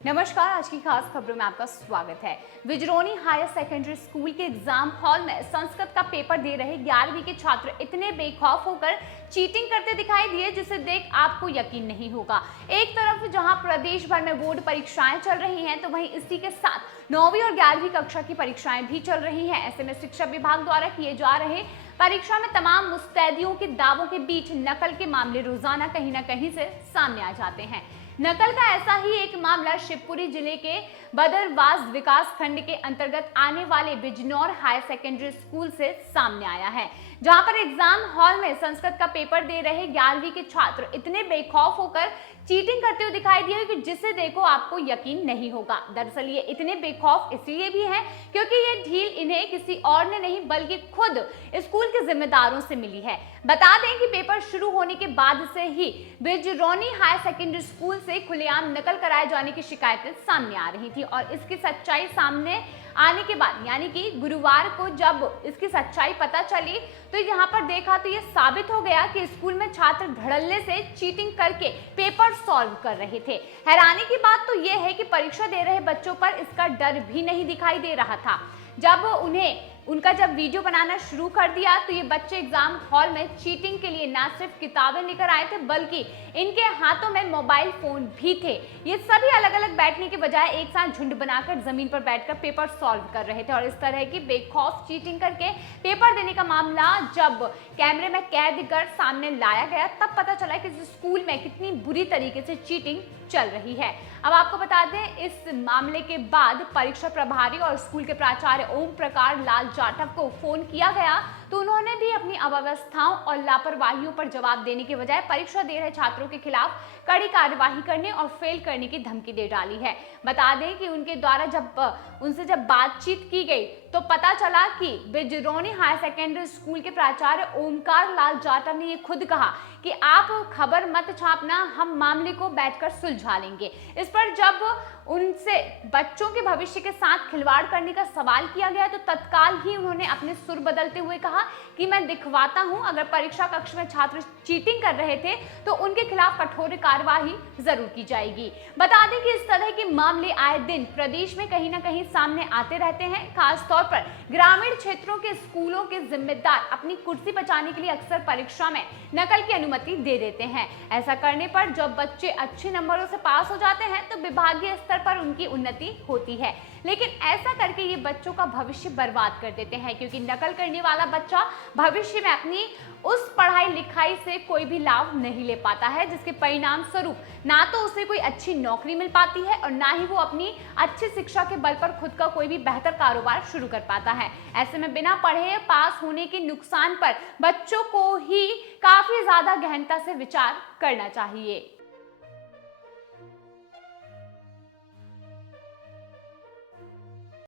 नमस्कार। आज की खास खबरों में आपका स्वागत है। विजरोनी हायर सेकेंडरी स्कूल के एग्जाम हॉल में संस्कृत का पेपर दे रहे 11वीं के छात्र इतने बेखौफ होकर चीटिंग करते दिखाई दिए जिसे देख आपको यकीन नहीं होगा। एक तरफ जहां प्रदेश भर में बोर्ड परीक्षाएं चल रही हैं, तो वहीं इसी के साथ 9वीं और 11वीं कक्षा की परीक्षाएं भी चल रही हैं। ऐसे में शिक्षा विभाग द्वारा किए जा रहे परीक्षा में तमाम मुस्तैदियों के दावों के बीच नकल के मामले रोजाना कहीं न कहीं से सामने आ जाते हैं। नकल का ऐसा ही एक मामला शिवपुरी जिले के बदरवास विकास खंड के अंतर्गत आने वाले बिजनौर हायर सेकेंडरी स्कूल से सामने आया है, जहां पर एग्जाम हॉल में संस्कृत का पेपर दे रहे 11वीं के छात्र इतने बेखौफ होकर चीटिंग करते हुए दिखाई दिए कि जिसे देखो आपको यकीन नहीं होगा। दरअसल ये इतने बेखौफ इसलिए भी हैं क्योंकि ये ढील इन्हें किसी और ने नहीं बल्कि खुद स्कूल के जिम्मेदारों से मिली है। बता दें कि पेपर शुरू होने के बाद से ही बिजरौनी हायर सेकेंडरी स्कूल से खुलेआम नकल कराए जाने की शिकायतें सामने आ रही थी और इसकी सच्चाई सामने आने के बाद यानी कि गुरुवार को जब इसकी सच्चाई पता चली तो यहाँ पर देखा तो ये साबित हो गया कि स्कूल में छात्र धड़ल्ले से चीटिंग करके पेपर सॉल्व कर रहे थे। हैरानी की बात तो ये है कि परीक्षा दे रहे बच्चों पर इसका डर भी नहीं दिखाई दे रहा था। जब उनका वीडियो बनाना शुरू कर दिया तो ये बच्चे एग्जाम हॉल में चीटिंग के लिए ना सिर्फ किताबें लेकर आए थे बल्कि इनके हाथों में मोबाइल फोन भी थे। ये सभी अलग अलग बैठने के बजाय एक साथ झुंड बनाकर जमीन पर बैठकर पेपर सॉल्व कर रहे थे और इस तरह की बेखौफ चीटिंग करके पेपर देने का मामला जब कैमरे में कैद कर सामने लाया गया तब पता चला कि स्कूल में कितनी बुरी तरीके से चीटिंग चल रही है। अब आपको बता दें, इस मामले के बाद परीक्षा प्रभारी और स्कूल के प्राचार्य ओम प्रकाश लाल जाटव को फोन किया गया तो उन्होंने भी अपनी अव्यवस्थाओं और लापरवाहियों पर जवाब देने के बजाय परीक्षा दे रहे छात्रों के खिलाफ कड़ी कार्यवाही करने और फेल करने की धमकी दे डाली है। बता दें कि उनके द्वारा उनसे जब बातचीत की गई तो पता चला कि बिजरौनी हायर सेकेंडरी स्कूल के प्राचार्य ओमकार लाल जाटव ने ये खुद कहा कि आप खबर मत छापना, हम मामले को बैठकर सुलझा लेंगे। इस पर जब उनसे बच्चों के भविष्य के साथ खिलवाड़ करने का सवाल किया गया तो तत्काल ही उन्होंने अपने सुर बदलते हुए कहा कि मैं दिखवाता हूं, अगर परीक्षा कक्ष में छात्र चीटिंग कर रहे थे तो उनके खिलाफ कठोर कार्यवाही जरूर की जाएगी। बता दें कि इस तरह के मामले आए दिन प्रदेश में कहीं ना कहीं सामने आते रहते हैं। खास तौर पर ग्रामीण क्षेत्रों के स्कूलों के जिम्मेदार अपनी कुर्सी बचाने के लिए अक्सर परीक्षा में नकल की अनुमति दे देते हैं। ऐसा करने पर जब बच्चे अच्छे नंबरों से पास हो जाते हैं तो विभागीय स्तर पर उनकी उन्नति होती है, लेकिन ऐसा करके ये बच्चों का भविष्य बर्बाद कर देते हैं क्योंकि नकल करने वाला बच्चा भविष्य में अपनी उस पढ़ाई लिखाई से कोई भी लाभ नहीं ले पाता है, जिसके परिणाम स्वरूप ना तो उसे कोई अच्छी नौकरी मिल पाती है और ना ही वो अपनी अच्छी शिक्षा के बल पर खुद का कोई भी बेहतर कारोबार शुरू कर पाता है। ऐसे में बिना पढ़े पास होने के नुकसान पर बच्चों को ही काफी ज्यादा गहनता से विचार करना चाहिए।